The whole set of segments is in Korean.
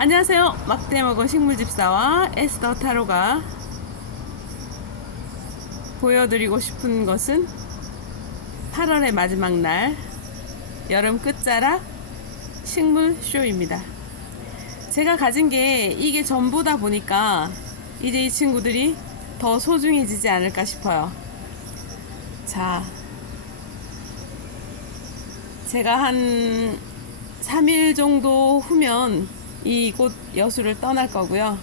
안녕하세요. 막대먹어 식물집사와 에스더 타로가 보여드리고 싶은 것은 8월의 마지막 날 여름 끝자락 식물쇼입니다. 제가 가진 게 이게 전부다 보니까 이제 이 친구들이 더 소중해지지 않을까 싶어요. 자, 제가 한 3일 정도 후면 이곳 여수를 떠날 거고요.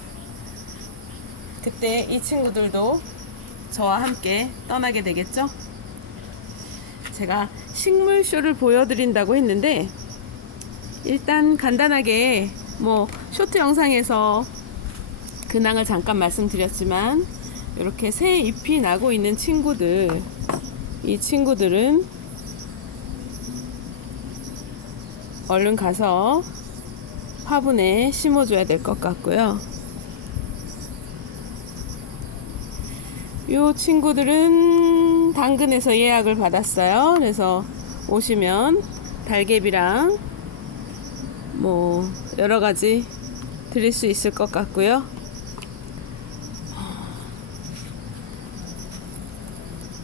그때 이 친구들도 저와 함께 떠나게 되겠죠? 제가 식물쇼를 보여드린다고 했는데 일단 간단하게 쇼트 영상에서 근황을 잠깐 말씀드렸지만 이렇게 새 잎이 나고 있는 친구들, 이 친구들은 얼른 가서 화분에 심어줘야 될 것 같고요. 이 친구들은 당근에서 예약을 받았어요. 그래서 오시면 달개비랑 여러 가지 드릴 수 있을 것 같고요.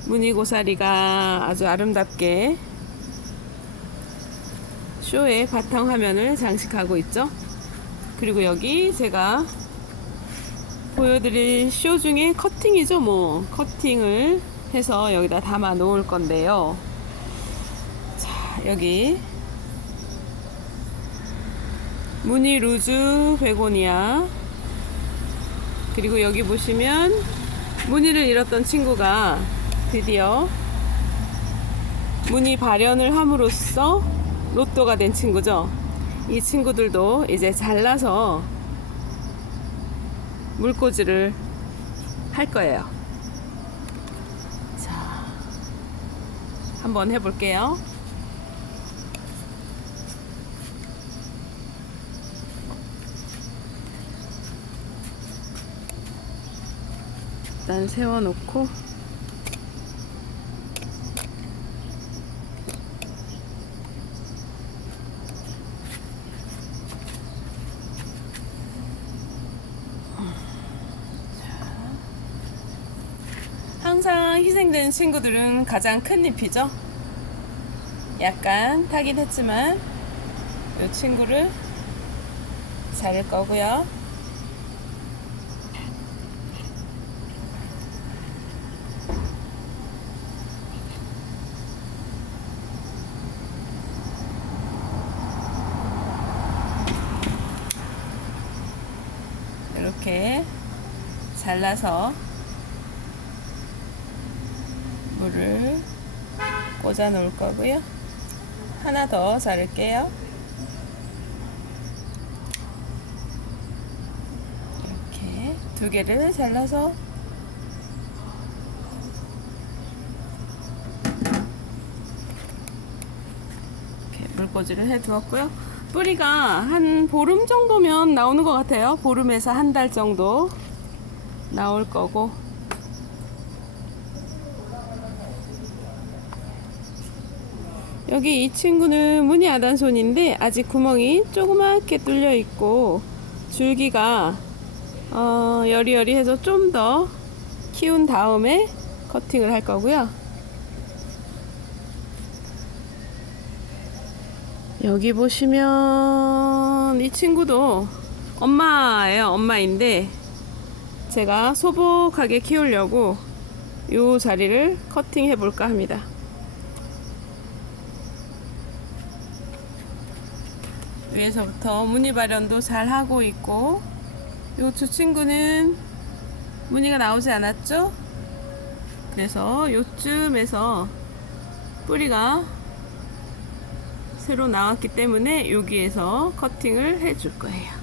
무늬고사리가 아주 아름답게 쇼의 바탕화면을 장식하고 있죠. 그리고 여기 제가 보여드릴 쇼 중에 커팅이죠. 커팅을 해서 여기다 담아 놓을 건데요. 자, 여기 무늬 루즈 베고니아, 그리고 여기 보시면 무늬를 잃었던 친구가 드디어 무늬 발현을 함으로써 로또가 된 친구죠. 이 친구들도 이제 잘라서 물꽂이를 할 거예요. 자, 한번 해볼게요. 일단 세워놓고 항상 희생되는 친구들은 가장 큰 잎이죠. 약간 타긴 했지만 이 친구를 자를 거고요. 이렇게 잘라서 물을 꽂아 놓을 거고요. 하나 더 자를게요. 이렇게 두 개를 잘라서 이렇게 물꽂이를 해 두었고요. 뿌리가 한 보름 정도면 나오는 것 같아요. 보름에서 한 달 정도 나올 거고, 여기 이 친구는 무늬 아단손인데 아직 구멍이 조그맣게 뚫려 있고 줄기가 여리여리해서 좀 더 키운 다음에 커팅을 할 거고요. 여기 보시면 이 친구도 엄마예요. 엄마인데 제가 소복하게 키우려고 이 자리를 커팅해 볼까 합니다. 위에서부터 무늬 발현도 잘 하고 있고, 이 두 친구는 무늬가 나오지 않았죠? 그래서 요쯤에서 뿌리가 새로 나왔기 때문에 여기에서 커팅을 해줄 거예요.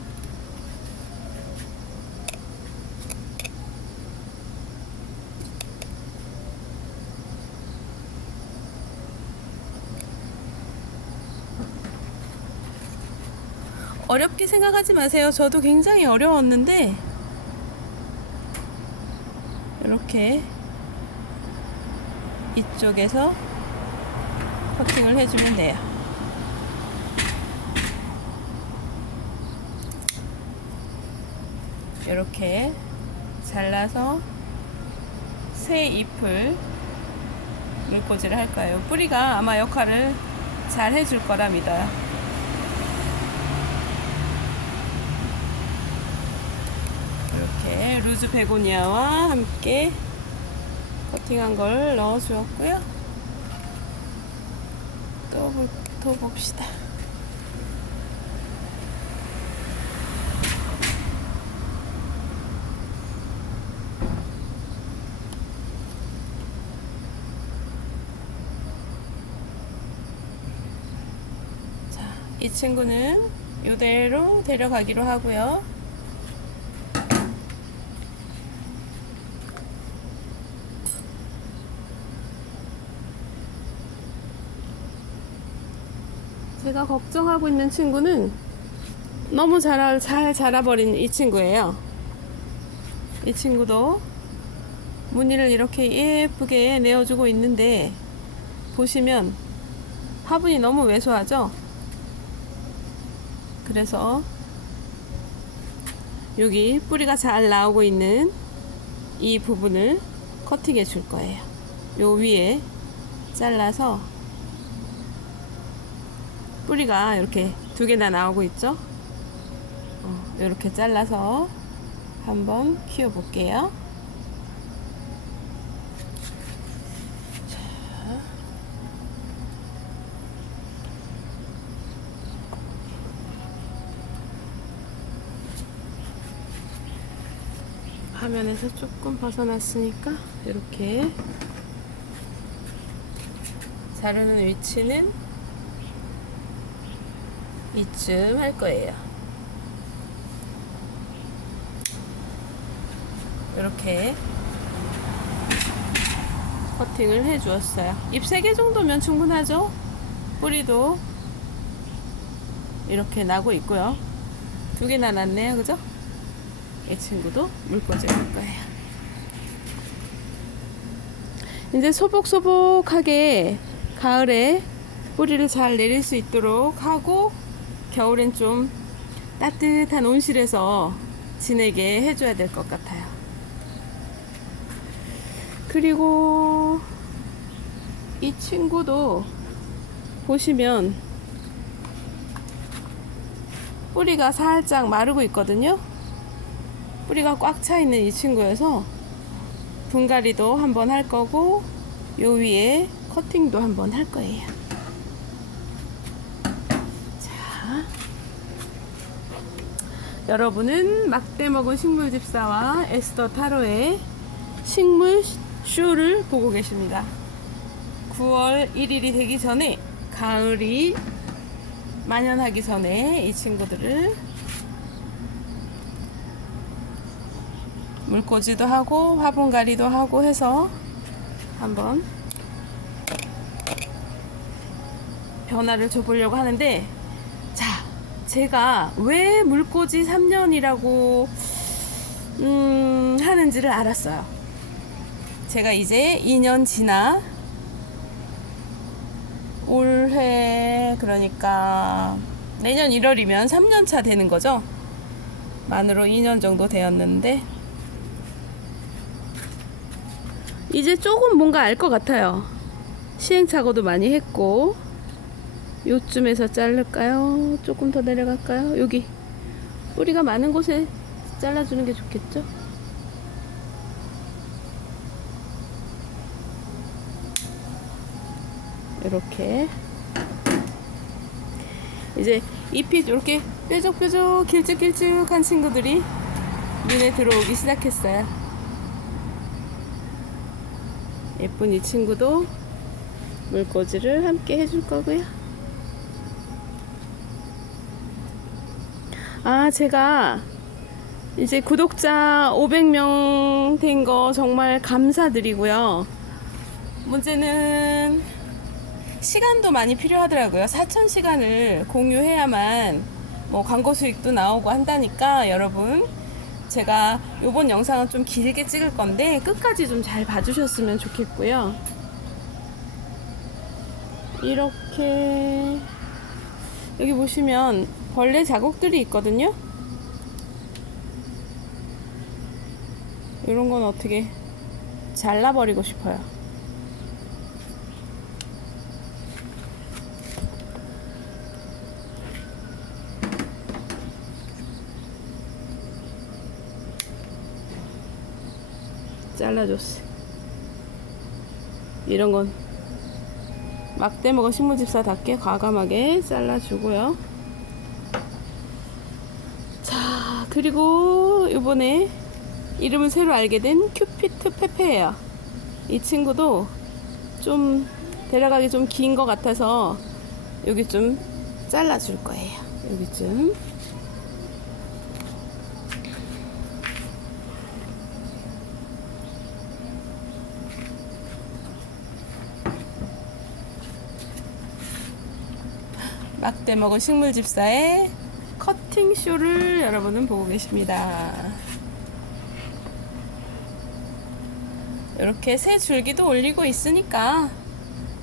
어렵게 생각하지 마세요. 저도 굉장히 어려웠는데 이렇게 이쪽에서 커팅을 해주면 돼요. 이렇게 잘라서 새 잎을 물꽂이를 할 거예요. 뿌리가 아마 역할을 잘 해줄 거라 믿어요. 이렇게 루즈 베고니아와 함께 커팅한 걸 넣어 주었고요. 또 봅시다. 이 친구는 이대로 데려가기로 하고요. 제가 걱정하고 있는 친구는 너무 잘 자라버린 이 친구예요. 이 친구도 무늬를 이렇게 예쁘게 내어주고 있는데 보시면 화분이 너무 왜소하죠? 그래서 여기 뿌리가 잘 나오고 있는 이 부분을 커팅해 줄 거예요. 요 위에 잘라서 뿌리가 이렇게 두 개나 나오고 있죠? 이렇게 잘라서 한번 키워 볼게요. 화면에서 조금 벗어났으니까 이렇게 자르는 위치는 이쯤 할 거예요. 이렇게 커팅을 해 주었어요. 잎 3개 정도면 충분하죠? 뿌리도 이렇게 나고 있고요. 2개나 났네요. 그죠? 이 친구도 물꽂이 할 거예요. 이제 소복소복하게 가을에 뿌리를 잘 내릴 수 있도록 하고 겨울엔 좀 따뜻한 온실에서 지내게 해줘야 될 것 같아요. 그리고 이 친구도 보시면 뿌리가 살짝 마르고 있거든요. 뿌리가 꽉 차 있는 이 친구여서 분갈이도 한번 할 거고 요 위에 커팅도 한번 할 거예요. 자, 여러분은 막대 먹은 식물집사와 에스더 타로의 식물 쇼를 보고 계십니다. 9월 1일이 되기 전에, 가을이 만연하기 전에 이 친구들을 물꽂이도 하고 화분갈이도 하고 해서 한번 변화를 줘보려고 하는데, 자, 제가 왜 물꽂이 3년이라고 하는지를 알았어요. 제가 이제 2년 지나 올해, 그러니까 내년 1월이면 3년차 되는 거죠. 만으로 2년 정도 되었는데 이제 조금 뭔가 알 것 같아요. 시행착오도 많이 했고. 요쯤에서 자를까요? 조금 더 내려갈까요? 여기 뿌리가 많은 곳에 잘라주는 게 좋겠죠? 이렇게 이제 잎이 이렇게 뾰족뾰족 길쭉길쭉한 친구들이 눈에 들어오기 시작했어요. 예쁜 이 친구도 물꽂이를 함께 해줄 거고요. 아, 제가 이제 구독자 500명 된 거 정말 감사드리고요. 문제는 시간도 많이 필요하더라고요. 4,000시간을 공유해야만 뭐 광고 수익도 나오고 한다니까, 여러분, 제가 요번 영상은 좀 길게 찍을 건데 끝까지 좀 잘 봐주셨으면 좋겠고요. 이렇게 여기 보시면 벌레 자국들이 있거든요. 이런 건 어떻게 잘라버리고 싶어요. 잘라줬어. 이런 건 막대 먹은 식물집사답게 과감하게 잘라주고요. 자, 그리고 이번에 이름을 새로 알게 된 큐피트 페페예요. 이 친구도 좀 데려가기 좀 긴 것 같아서 여기 좀 잘라줄 거예요. 여기쯤. 막대 먹은 식물집사의 커팅쇼를 여러분은 보고 계십니다. 이렇게 새 줄기도 올리고 있으니까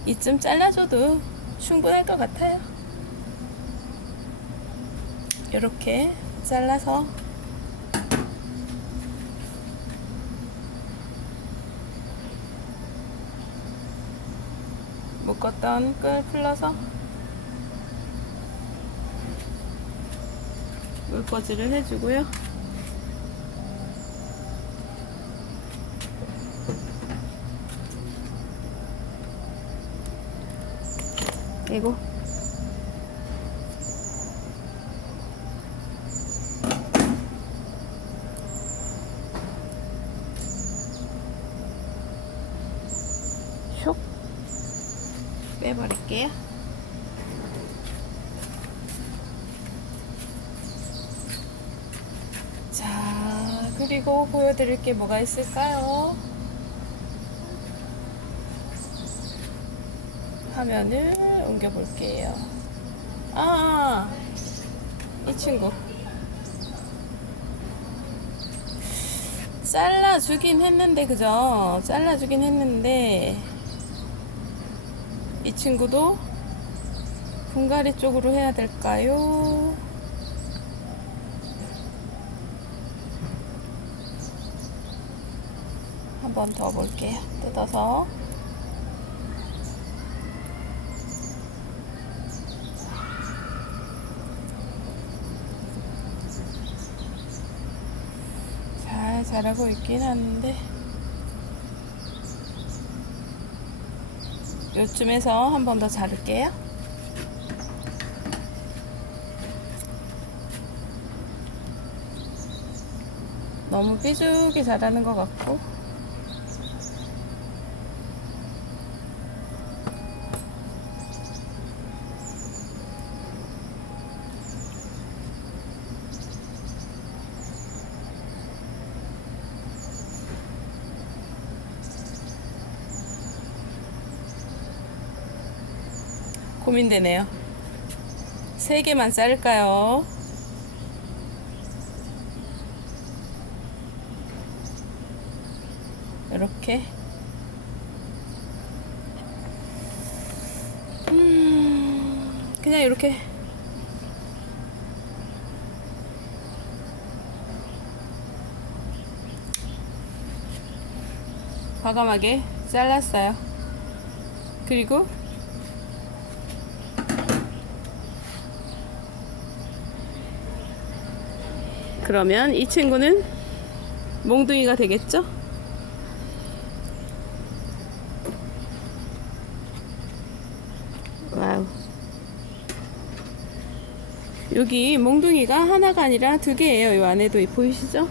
이쯤 잘라줘도 충분할 것 같아요. 이렇게 잘라서 묶었던 끈 풀러서 물꽂이를 해주고요. 이거 슉 빼버릴게요. 자, 그리고 보여드릴 게 뭐가 있을까요? 화면을 옮겨 볼게요. 이 친구 잘라주긴 했는데, 그죠? 잘라주긴 했는데 이 친구도 분갈이 쪽으로 해야 될까요? 한 번 더 볼게요. 뜯어서 잘 자라고 있긴 한데 요쯤에서 한 번 더 자를게요. 너무 삐죽이 자라는 것 같고 고민되네요. 3개만 자를까요? 이렇게 그냥 이렇게 과감하게 잘랐어요. 그리고 그러면 이 친구는 몽둥이가 되겠죠? 와우. 여기 몽둥이가 하나가 아니라 2개예요. 이 안에도 보이시죠?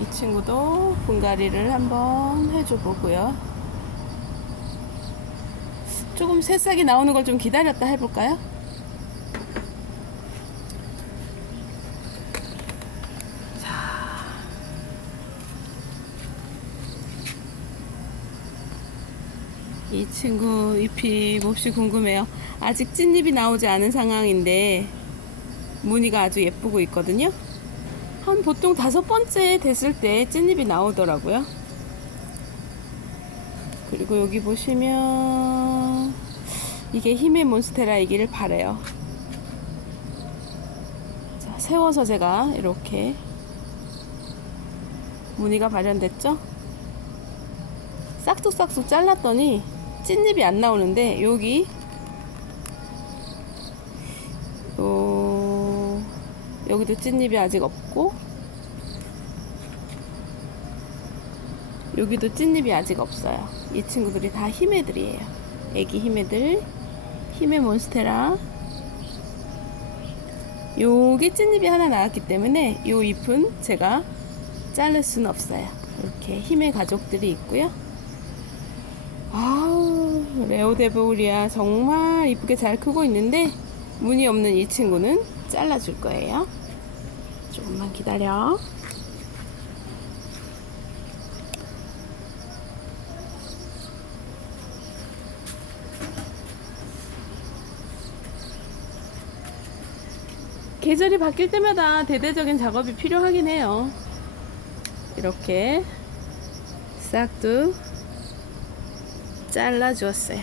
이 친구도 분갈이를 한번 해줘 보고요. 조금 새싹이 나오는 걸 좀 기다렸다 해볼까요? 이 친구 잎이 몹시 궁금해요. 아직 찐잎이 나오지 않은 상황인데 무늬가 아주 예쁘고 있거든요. 한 보통 5번째 됐을 때 찐잎이 나오더라고요. 그리고 여기 보시면 이게 힘의 몬스테라이기를 바래요. 자, 세워서 제가 이렇게 무늬가 발현됐죠? 싹둑싹둑 잘랐더니 찐잎이 안 나오는데 여기 여기도 찐잎이 아직 없고 여기도 찐잎이 아직 없어요. 이 친구들이 다 히메들이에요. 애기 히메들, 히메 몬스테라. 여기 찐잎이 하나 나왔기 때문에 이 잎은 제가 자를 수는 없어요. 이렇게 히메 가족들이 있고요. 아우, 레오데보우리아 정말 이쁘게 잘 크고 있는데 무늬 없는 이 친구는 잘라줄 거예요. 조금만 기다려. 계절이 바뀔 때마다 대대적인 작업이 필요하긴 해요. 이렇게 싹둑 잘라주었어요.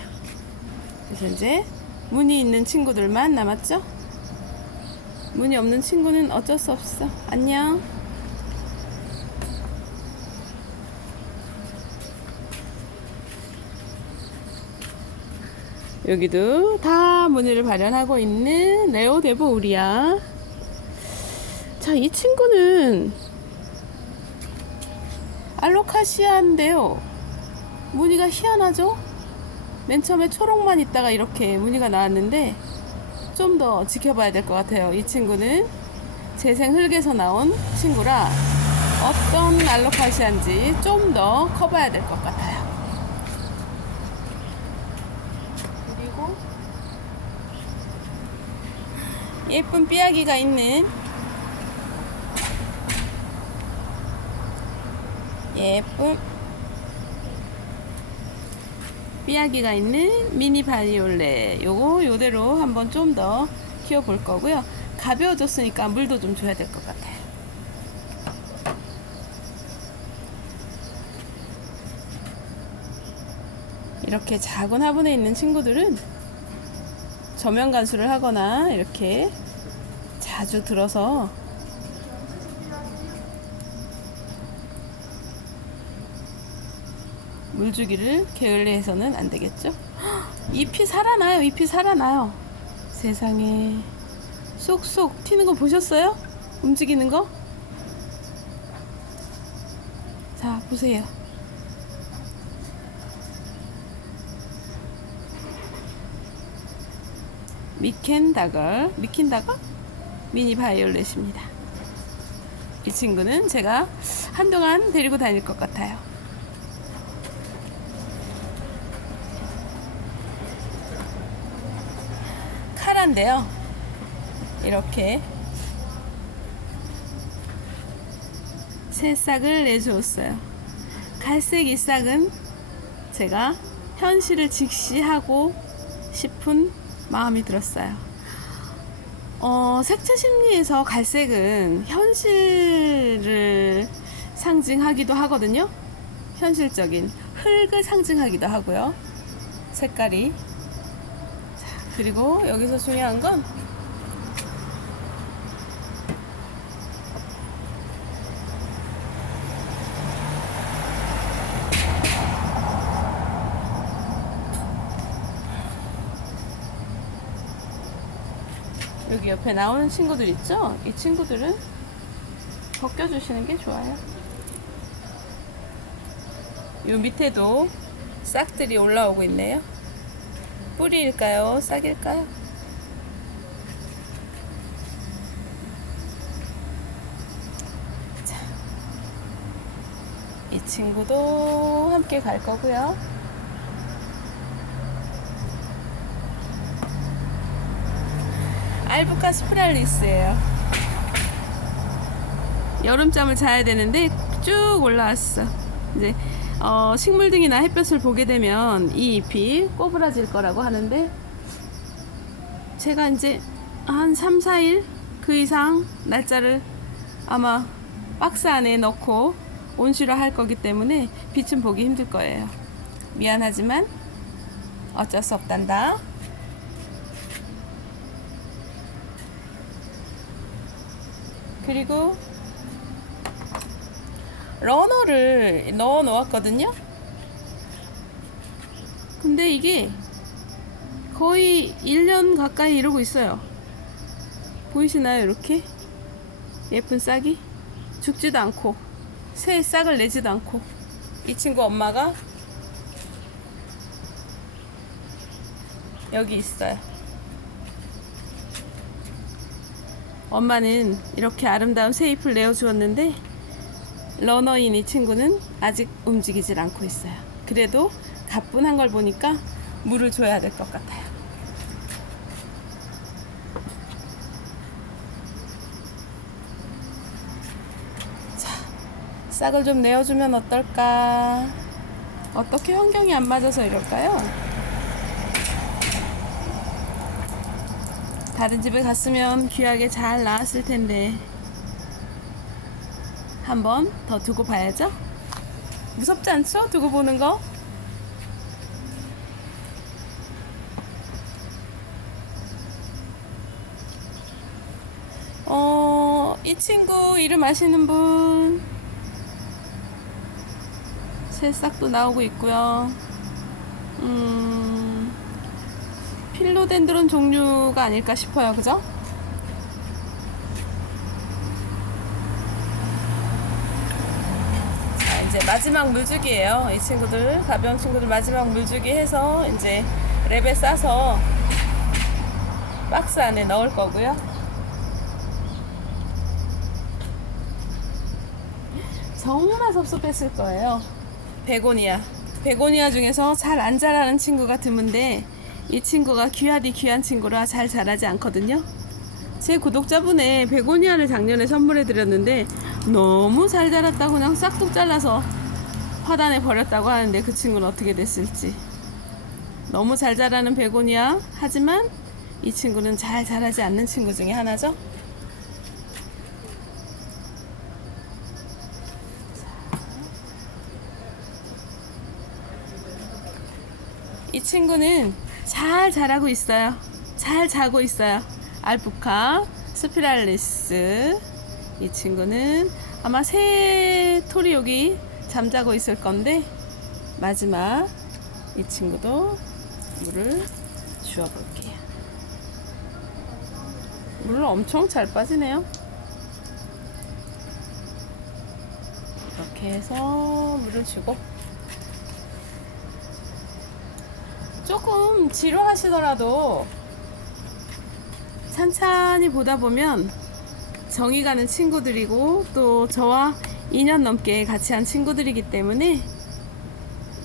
그래서 이제 무늬 있는 친구들만 남았죠? 무늬 없는 친구는 어쩔 수 없어. 안녕. 여기도 다 무늬를 발현하고 있는 레오데보우리아. 자, 이 친구는 알로카시아인데요. 무늬가 희한하죠? 맨 처음에 초록만 있다가 이렇게 무늬가 나왔는데 좀 더 지켜봐야 될 것 같아요. 이 친구는 재생 흙에서 나온 친구라 어떤 알로카시아인지 좀 더 커봐야 될 것 같아요. 그리고 예쁜 삐아기가 있는 예쁜 삐아기가 있는 미니 바이올렛. 요거 요대로 한번 좀 더 키워볼 거고요. 가벼워졌으니까 물도 좀 줘야 될 것 같아요. 이렇게 작은 화분에 있는 친구들은 저면 관수를 하거나 이렇게 자주 들어서 물주기를 게을리해서는 안 되겠죠? 잎이 살아나요. 잎이 살아나요. 세상에. 쏙쏙 튀는 거 보셨어요? 움직이는 거? 자, 보세요. 미켄다걸, 미킨다걸? 미니 바이올렛입니다. 이 친구는 제가 한동안 데리고 다닐 것 같아요. 카라인데요. 이렇게 새싹을 내주었어요. 갈색 이 싹은 제가 현실을 직시하고 싶은 마음이 들었어요. 색채 심리에서 갈색은 현실을 상징하기도 하거든요. 현실적인 흙을 상징하기도 하고요. 색깔이. 자, 그리고 여기서 중요한 건 여기 옆에 나오는 친구들 있죠? 이 친구들은 벗겨주시는 게 좋아요. 요 밑에도 싹들이 올라오고 있네요. 뿌리일까요? 싹일까요? 자, 이 친구도 함께 갈 거고요. 알부카 스프랄리스예요. 여름잠을 자야 되는데 쭉 올라왔어. 이제 식물등이나 햇볕을 보게 되면 이 잎이 꼬부라질 거라고 하는데 제가 이제 한 3, 4일 그 이상 날짜를 아마 박스 안에 넣고 온실화 할 거기 때문에 빛은 보기 힘들 거예요. 미안하지만 어쩔 수 없단다. 그리고 러너를 넣어 놓았거든요. 근데 이게 거의 1년 가까이 이러고 있어요. 보이시나요? 이렇게 예쁜 싹이 죽지도 않고 새 싹을 내지도 않고. 이 친구 엄마가 여기 있어요. 엄마는 이렇게 아름다운 새 잎을 내어주었는데 러너인 이 친구는 아직 움직이질 않고 있어요. 그래도 가뿐한 걸 보니까 물을 줘야 될 것 같아요. 자, 싹을 좀 내어주면 어떨까? 어떻게 환경이 안 맞아서 이럴까요? 다른 집에 갔으면 귀하게 잘 나왔을 텐데 한 번 더 두고 봐야죠. 무섭지 않죠? 두고 보는 거. 이 친구 이름 아시는 분? 새싹도 나오고 있고요. 필로덴드론 종류가 아닐까 싶어요. 그죠? 자, 이제 마지막 물주기예요. 이 친구들, 가벼운 친구들 마지막 물주기 해서 이제 랩에 싸서 박스 안에 넣을 거고요. 정말 섭섭했을 거예요. 베고니아 중에서 잘 안 자라는 친구가 드문데 이 친구가 귀하디 귀한 친구라 잘 자라지 않거든요. 제 구독자분의 베고니아를 작년에 선물해 드렸는데 너무 잘 자랐다고 그냥 싹둑 잘라서 화단에 버렸다고 하는데 그 친구는 어떻게 됐을지. 너무 잘 자라는 베고니아, 하지만 이 친구는 잘 자라지 않는 친구 중에 하나죠. 이 친구는 잘 자라고 있어요. 잘 자고 있어요. 알프카 스피랄리스. 이 친구는 아마 새 톨이 여기 잠자고 있을 건데 마지막 이 친구도 물을 주어볼게요. 물을 엄청 잘 빠지네요. 이렇게 해서 물을 주고 조금 지루하시더라도 찬찬히 보다 보면 정이 가는 친구들이고 또 저와 2년 넘게 같이 한 친구들이기 때문에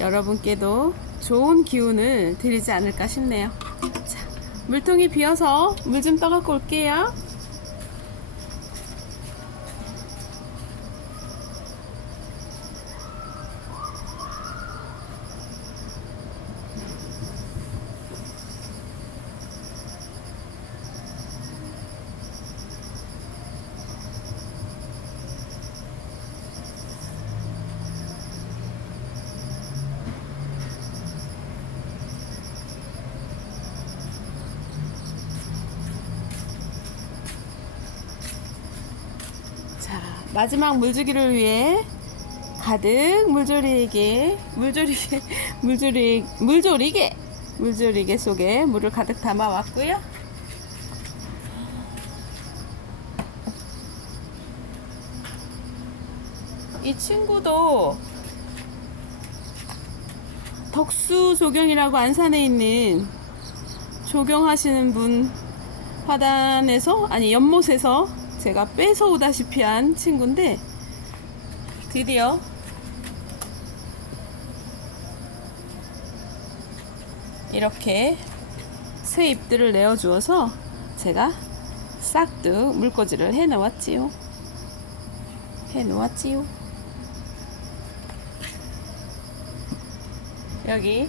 여러분께도 좋은 기운을 드리지 않을까 싶네요. 자, 물통이 비어서 물 좀 떠갖고 올게요. 마지막 물주기를 위해 가득 물조리개 속에 물을 가득 담아 왔고요. 이 친구도 덕수 조경이라고 안산에 있는 조경하시는 분 화단에서, 아니 연못에서 제가 뺏어오다시피 한 친구인데 드디어 이렇게 새 잎들을 내어주어서 제가 싹둑 물꽂이를 해놓았지요. 여기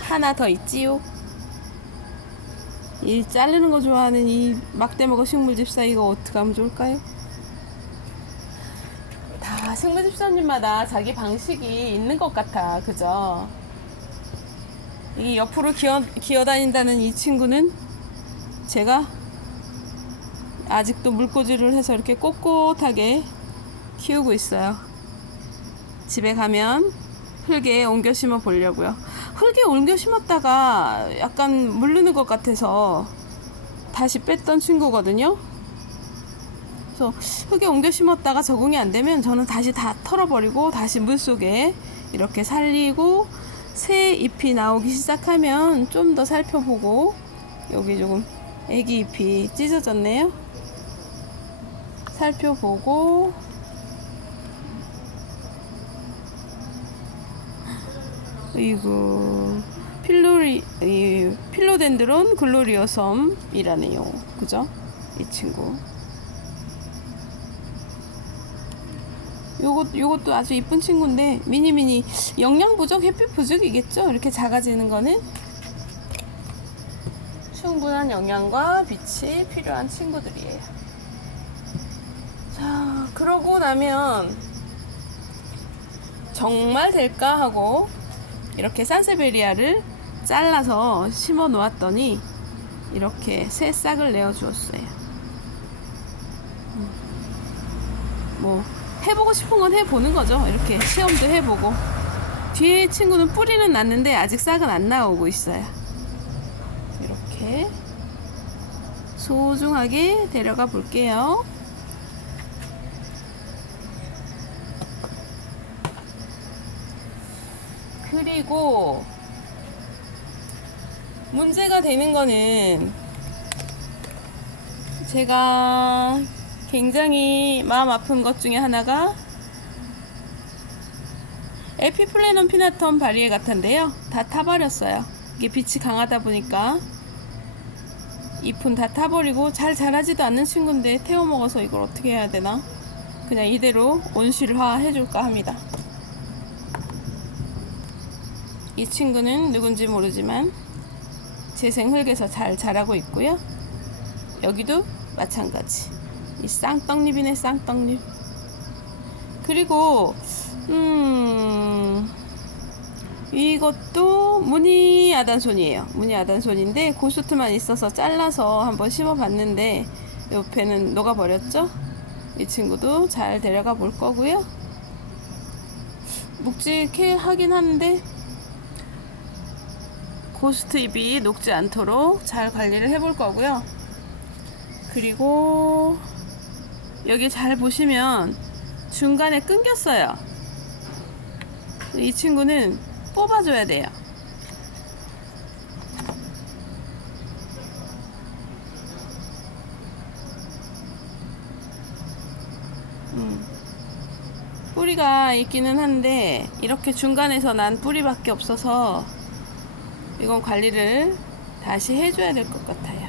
하나 더 있지요. 이 자르는 거 좋아하는 이 막대먹어 식물집사 이거 어떻게 하면 좋을까요? 다 식물집사님마다 자기 방식이 있는 것 같아. 그죠? 이 옆으로 기어 다닌다는 이 친구는 제가 아직도 물꽂이를 해서 이렇게 꼿꼿하게 키우고 있어요. 집에 가면 흙에 옮겨 심어 보려고요. 흙에 옮겨 심었다가 약간 물르는 것 같아서 다시 뺐던 친구거든요. 그래서 흙에 옮겨 심었다가 적응이 안 되면 저는 다시 다 털어버리고 다시 물속에 이렇게 살리고 새 잎이 나오기 시작하면 좀 더 살펴보고, 여기 조금 애기 잎이 찢어졌네요. 살펴보고 이거 필로덴드론 글로리오섬이라네요. 그죠? 이 친구. 요것도 아주 이쁜 친구인데 미니미니 영양 부족, 햇빛 부족이겠죠? 이렇게 작아지는 거는 충분한 영양과 빛이 필요한 친구들이에요. 자, 그러고 나면 정말 될까 하고 이렇게 산세베리아를 잘라서 심어 놓았더니 이렇게 새 싹을 내어 주었어요. 뭐 해보고 싶은 건 해보는 거죠. 이렇게 시험도 해보고. 뒤에 친구는 뿌리는 났는데 아직 싹은 안 나오고 있어요. 이렇게 소중하게 데려가 볼게요. 그리고 문제가 되는 거는 제가 굉장히 마음 아픈 것 중에 하나가 에피플래넘 피나텀 바리에 같은데요. 다 타버렸어요. 이게 빛이 강하다 보니까 잎은 다 타버리고 잘 자라지도 않는 친구인데 태워 먹어서 이걸 어떻게 해야 되나? 그냥 이대로 온실화 해줄까 합니다. 이 친구는 누군지 모르지만 재생 흙에서 잘 자라고 있고요. 여기도 마찬가지. 이 쌍떡잎이네, 쌍떡잎. 그리고 이것도 무늬 아단손이에요. 무늬 아단손인데 고수트만 있어서 잘라서 한번 심어봤는데 옆에는 녹아버렸죠. 이 친구도 잘 데려가 볼 거고요. 묵직하긴 한데 고스트 잎이 녹지 않도록 잘 관리를 해볼 거고요. 그리고 여기 잘 보시면 중간에 끊겼어요. 이 친구는 뽑아줘야 돼요. 뿌리가 있기는 한데 이렇게 중간에서 난 뿌리밖에 없어서 이건 관리를 다시 해줘야 될 것 같아요.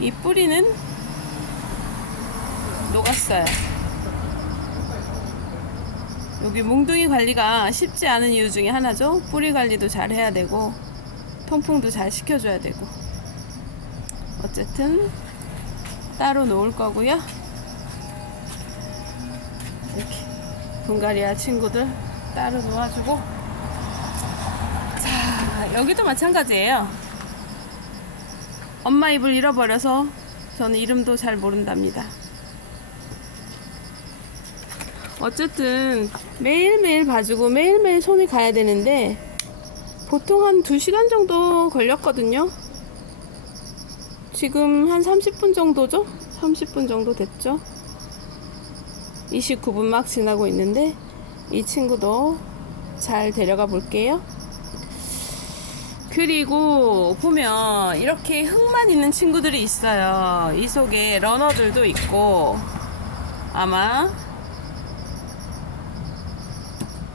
이 뿌리는 녹았어요. 여기 몽둥이 관리가 쉽지 않은 이유 중에 하나죠. 뿌리 관리도 잘 해야 되고 통풍도 잘 시켜줘야 되고. 어쨌든 따로 놓을 거고요. 이렇게 분가리아 친구들 따로 놓아주고. 자, 여기도 마찬가지예요. 엄마 잎을 잃어버려서 저는 이름도 잘 모른답니다. 어쨌든 매일매일 봐주고 매일매일 손이 가야 되는데 보통 한 2시간 정도 걸렸거든요. 지금 한 30분 정도죠? 30분 정도 됐죠? 29분 막 지나고 있는데 이 친구도 잘 데려가 볼게요. 그리고 보면 이렇게 흙만 있는 친구들이 있어요. 이 속에 러너들도 있고 아마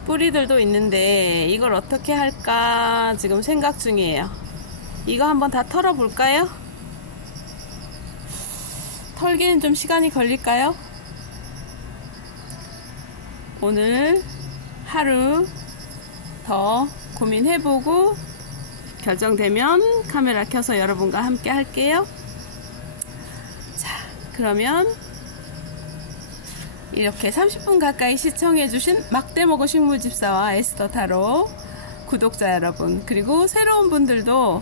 뿌리들도 있는데 이걸 어떻게 할까 지금 생각 중이에요. 이거 한번 다 털어 볼까요? 털기는 좀 시간이 걸릴까요? 오늘 하루 더 고민해보고 결정되면 카메라 켜서 여러분과 함께 할게요. 자, 그러면 이렇게 30분 가까이 시청해주신 막대먹어 식물집사와 에스더타로 구독자 여러분, 그리고 새로운 분들도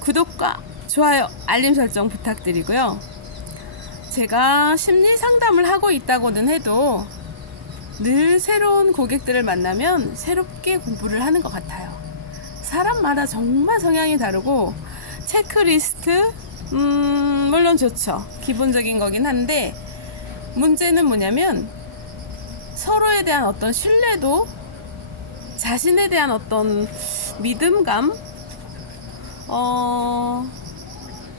구독과 좋아요, 알림 설정 부탁드리고요. 제가 심리 상담을 하고 있다고는 해도 늘 새로운 고객들을 만나면 새롭게 공부를 하는 것 같아요. 사람마다 정말 성향이 다르고 체크리스트 물론 좋죠. 기본적인 거긴 한데 문제는 뭐냐면 서로에 대한 어떤 신뢰도, 자신에 대한 어떤 믿음감,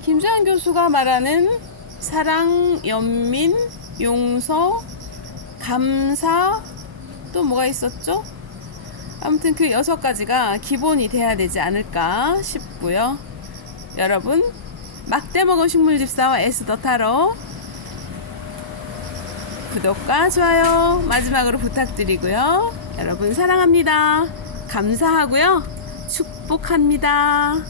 김재환 교수가 말하는 사랑, 연민, 용서, 감사, 또 뭐가 있었죠? 아무튼 그 6가지가 기본이 돼야 되지 않을까 싶고요. 여러분, 막대 먹은 식물집사와 에스더 타로 구독과 좋아요 마지막으로 부탁드리고요. 여러분 사랑합니다. 감사하고요. 축복합니다.